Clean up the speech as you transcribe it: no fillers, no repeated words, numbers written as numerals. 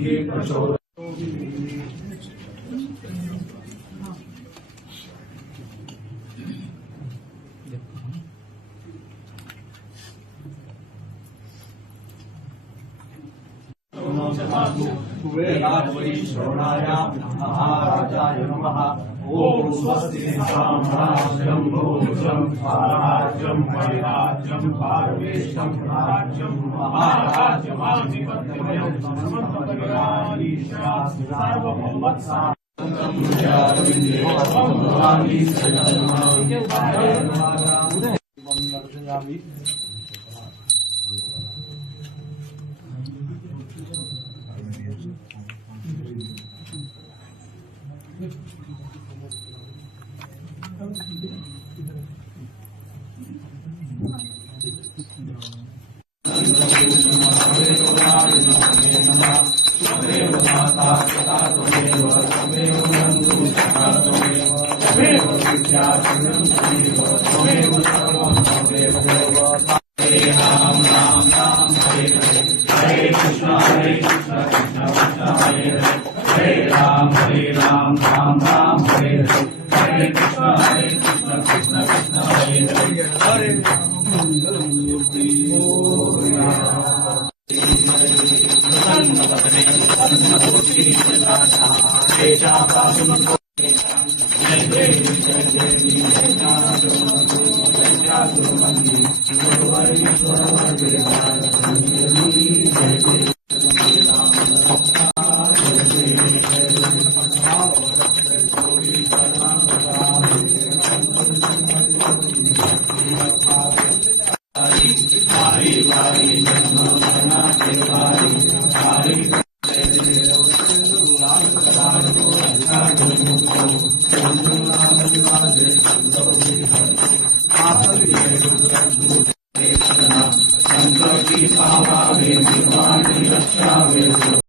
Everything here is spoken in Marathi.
ही प्रचोद कुबेरावै श्रवणाय महाराजाय नमः। ओम स्वस्ति साम्राज्यं भोजं स्वराज्यं परिराज्यं पारवेशं राज्यं महाराज्यमाधिपत्यं समन्तपरिवारीशा सार्वभौमत्सा राम राम राम हरे हरे कृष्ण कृष्ण हरे हरे राम राम राम हरे हरे कृष्ण कृष्ण हरे हरे